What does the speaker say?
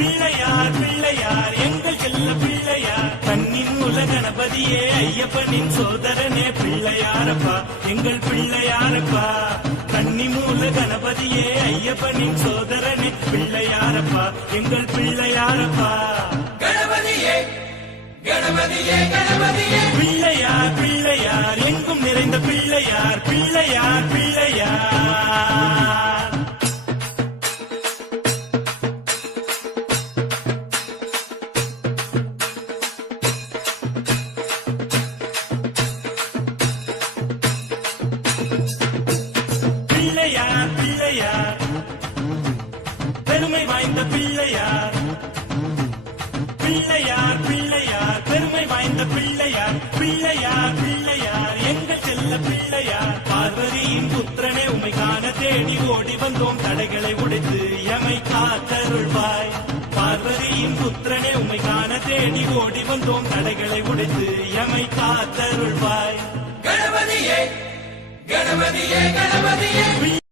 பிள்ளையார் பிள்ளையார் எங்கள் செல்ல பிள்ளையார். கண்ணின் உல கணபதியே ஐயப்பனின் சோதரனே. பிள்ளையாரப்பா எங்கள் பிள்ளையாரப்பா. கன்னி மூல கணபதியே ஐயப்பனின் சோதரனே. பிள்ளையாரப்பா எங்கள் பிள்ளையாரப்பா. கணபதியே கணபதியே கணபதியே. பிள்ளையார் பிள்ளையார் எங்கும் நிறைந்த பிள்ளையார். வாய்ந்த பிள்ளையார். பிள்ளையார் பிள்ளையார் பெருமை வாய்ந்த பிள்ளையார். பிள்ளையார் பிள்ளையார் எங்கள் செல்ல பிள்ளையார். பார்வதியின் புத்திரனே உமை காண தேடி ஓடி வந்தோம். தடைகளை உடைத்து எமை காத்தருள்வாய். பார்வதியின் புத்திரனே உமை காண தேடி ஓடி வந்தோம். தடைகளை உடைத்து எமை காத்தருள்வாய். கணபதியே கணபதியே கணபதியே.